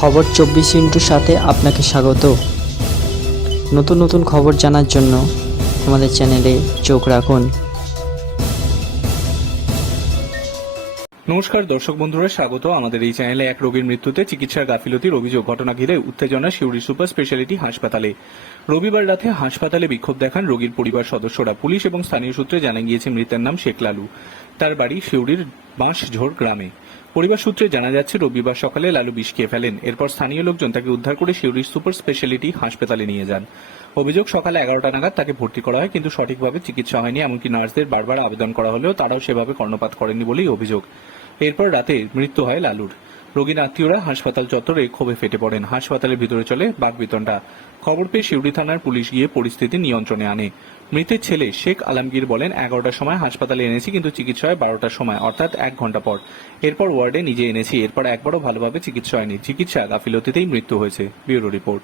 খবর চব্বিশ ইন্টুর সাথে আপনাকে স্বাগত। নতুন নতুন খবর জানার জন্য আমাদের চ্যানেলে চোখ রাখুন। নমস্কার দর্শক বন্ধুরা, স্বাগত। আমাদের এই চ্যানেলে এক রোগীর মৃত্যুতে চিকিৎসার গাফিলতির অভিযোগ, ঘটনা ঘিরে উত্তেজনা শিউরি সুপার স্পেশালিটি হাসপাতালে। রবিবার রাতে হাসপাতালে বিক্ষোভ দেখান রোগীর পরিবার সদস্যরা। পুলিশ এবং স্থানীয় সূত্রে জানা গিয়েছে মৃতের নাম শেখ লালু। তার বাড়ি শিউরির বাঁশঝোড় গ্রামে। পরিবার সূত্রে জানা যাচ্ছে, রবিবার সকালে লালু বিষ খেয়ে ফেলেন। এরপর স্থানীয় লোকজন তাকে উদ্ধার করে শিউরির সুপার স্পেশালিটি হাসপাতালে নিয়ে যান। অভিযোগ, সকালে এগারোটা নাগাদ তাকে ভর্তি করা হয়, কিন্তু সঠিকভাবে চিকিৎসা হয়নি। এমনকি নার্সদের বারবার আবেদন করা হলেও তারাও সেভাবে কর্ণপাত করেনি বলেই অভিযোগ। এরপর রাতে মৃত্যু হয় লালুর। রোগীর আত্মীয়রা হাসপাতাল চত্বরে ক্ষোভে ফেটে পড়েন। হাসপাতালের ভিতরে চলে বাঘ বাকবিতণ্ডা খবর পেয়ে শিউড়ি থানার পুলিশ গিয়ে পরিস্থিতি নিয়ন্ত্রণে আনে। মৃতের ছেলে শেখ আলমগীর বলেন, এগারোটার সময় হাসপাতালে এনেছি কিন্তু চিকিৎসা হয় বারোটার সময়, অর্থাৎ এক ঘণ্টা পর। এরপর ওয়ার্ডে নিজে এনেছি, এরপর একবারও ভালোভাবে চিকিৎসা হয়নি। চিকিৎসা গাফিলতিতেই মৃত্যু হয়েছে। Bureau report.